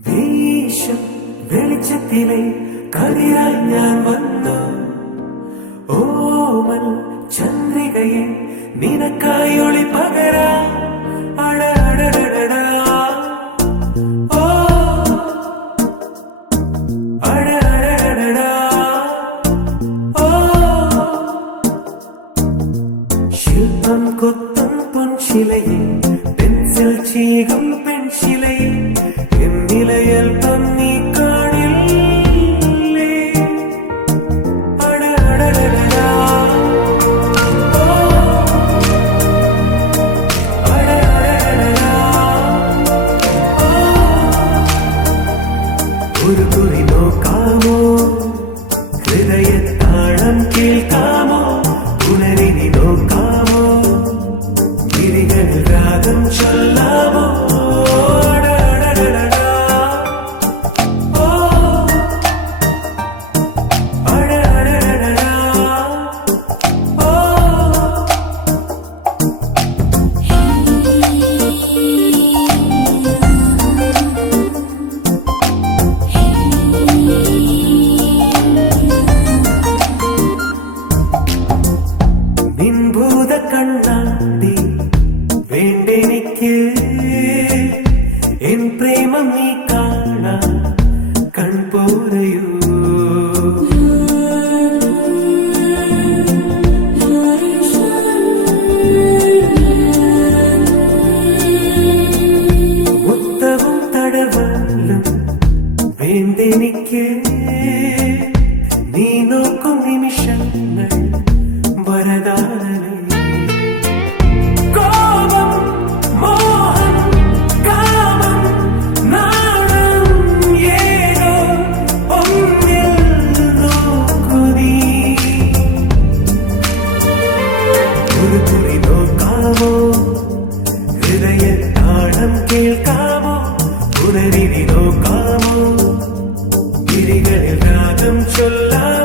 വീശും വെളിച്ചത്തിലെ കതിരായി ഞാൻ വന്നു. ഓമൽ ചന്ദ്രികയെ നിനക്കായി ഒളി പകരാ. അടടടടടാ ഓ അടടടടടാ ഓ ശില്പം കൊത്തും പൊൻശിലയിൽ പെൻസിൽ ചീകും പെൺശിലയിൽ എന്നിലയൽപ്പം നീ കാണില്ലേ. അടടടടടാ ഓ അടടടടടാ ഓ ഒരു കുറി നോക്കാമോ, ഹൃദയത്താളം കേൾക്കാമോ, ഉണരിനി നോക്കാമോ, വിരികളിൽ രാഗം ചൊല്ലാമോ. നിൻഭൂത കണ്ണാടി വേണ്ടെനിക്ക്, എൻ പ്രേമം നീ കാണാൻ കൺപോരയൂ. മുത്തവും തടവലും വേണ്ടെനിക്ക്, നീ നോക്കും നിമിഷങ്ങൾ വരദാനമേ. കോപം മോഹം കാമം നാണം ഏതോ ഒന്നിൽ നോക്കൂ നീ. ഒരു കുറി നോക്കാമോ, ഹൃദയത്താളം കേൾക്കാമോ, ഉണരിനി നോക്കാമോ, വിരികളിൽ രാഗം ചൊല്ലാമോ.